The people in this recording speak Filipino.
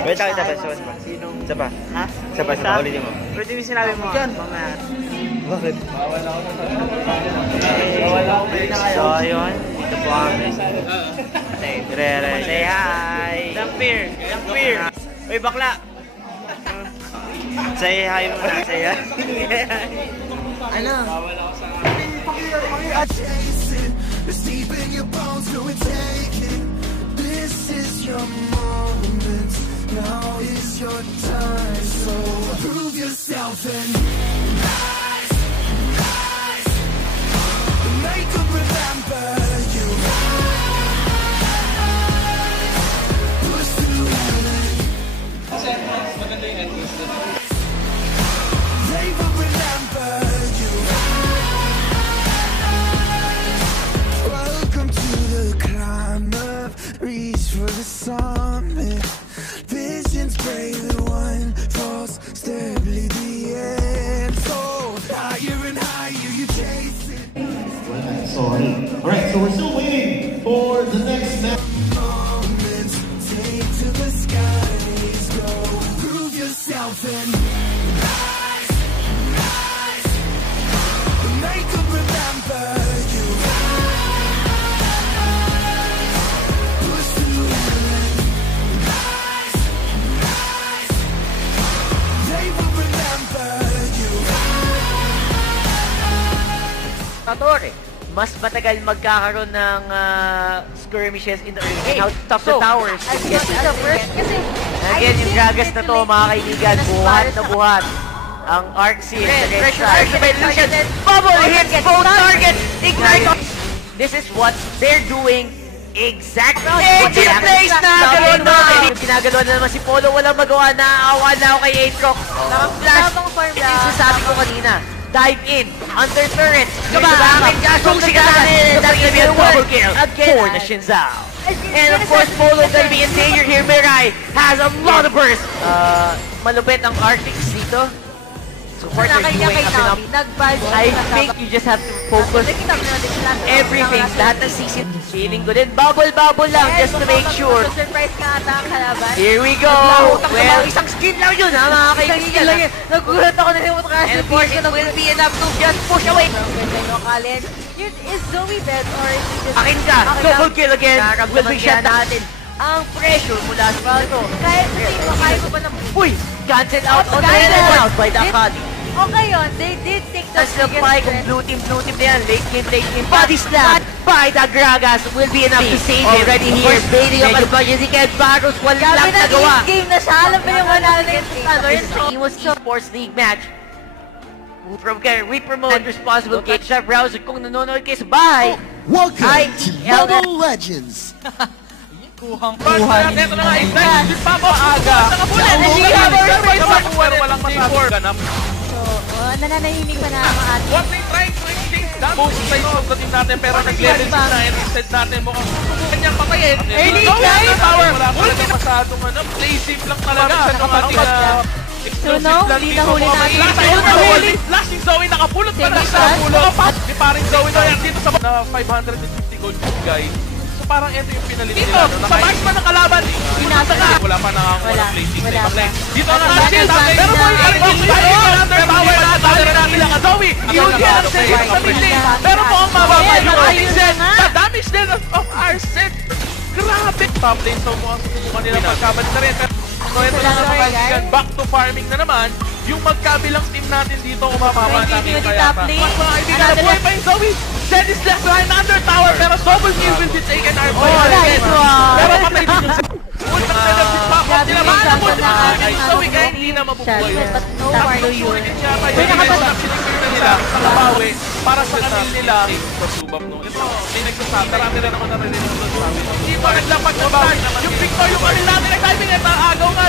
Wait, isa pa. Isa pa. Ha? Isa pa, ulitin mo. Pwede mo sinabi mo. Yan. Bakit? So, yun. Dito po kami. Say hi. Dampir. Uy, bakla. Say hi muna. Say hi. Ano? It's deep in your bones, so we take it. This is your moment. Now is your time, so prove yourself and rise. Make them remember you. Push through it. They will remember you. Welcome to the climb up, reach for the summit. Visions brave, the one falls stably the end. So higher and higher you chase it. Sorry. Alright, so we're still waiting for the next match. Moments take to the skies, go prove yourself and rise. Make them remember you. Push through it. Mas matagal magkakaroon ng skirmishes in the early game. How top the towers. Again, yung Gragas na to, mga kaibigan, buhat na buhat. Ang Arxie, Bubble hits both targets. Ignite. This is what they're doing exactly. Place na gano'n na. Ginagalaw na naman si Polo, walang magawa. Naaawa na ako kay Aatrox. Flash. Yung sasabi ko kanina. Dive in, under turrets. Susi ka natin. That's gonna be a double kill for the Shinzao. And of course, Polo gonna be in danger here. Mirai has a lot of burst. Malupit ang Arctic dito. Support are doing up and up. I think you just have to focus everything. Lahat ng season. Feeling ko din. Bubble lang just to make sure. Here we go. Well, isang skin lang yun ha mga kaibigan. Nagulat ako na yung and of course, it will be enough to just push away. Is Zoe dead or is he just... Akin ka. Double kill again. Will be shut natin. Ang pressure mula sa Falco. Kaya mo ba ng... Uy! Cancel out on the out by the Akali. Okay yun, they did take the biggest threat. Blue team na yan. Late game. Body slam by the Gragas will be enough to save him. Already here, baiting up as much as he can. Barros, walang nagawa. Game na siya, alam mo yung manalo na yung He was a Sports League match. We promote responsible game. Chef Browser, kung nanonood kayo sa bahay. Welcome to Mobile Legends. Ito na nga, Ignite! Yung Pamo aga! Walang masabi ganap. Nananahimik pa na mga atin. What they trying to exchange that? Both sides of the team natin pero nag-level 6 na and instead natin mukhang kanyang patayin. Early guys! Wala talaga masadong play safe lang talaga. Suno, hindi nahuli natin. Flashing Zoe, nakapulot pa na sa pulot. Di paring Zoe na yan dito sa 550 gold guys. Parang ito yung pinalit nila. Dito, sa marksman ng kalaban. Wala pa nakakakuha ng play. Dito ang shield. Pero po yung underpower natin nila ka Zoe. Iuti ang shield sa mid-lane. Pero po ang mababa yung Arsen. Sa damage din of Arsen. Grabe. Top lane so mukhang susubukan nila magkabalik na rin. So ito na naman kaibigan. Back to farming na naman. Yung magkabilang team natin dito kung mapapaan natin kaya pa. Mas mga kaibigan na buhay pa yung Zoe. Zed is left behind under tower pero double kill will be taken out by Arsen. Pero patay din yung Zed. Ultra benefit pa. Tinamaan mo na Zoe kaya hindi na mabubuhay. Tatlo yun. May nakapasap sinikir na nila sa kabawi para sa kanil nila. Pasubap no. Ito, may nagsasabi. Marami na naman narinig ng sabi. Hindi pa naglapag na ba? Yung Victor, yung kanil natin, nag-timing at agaw nga.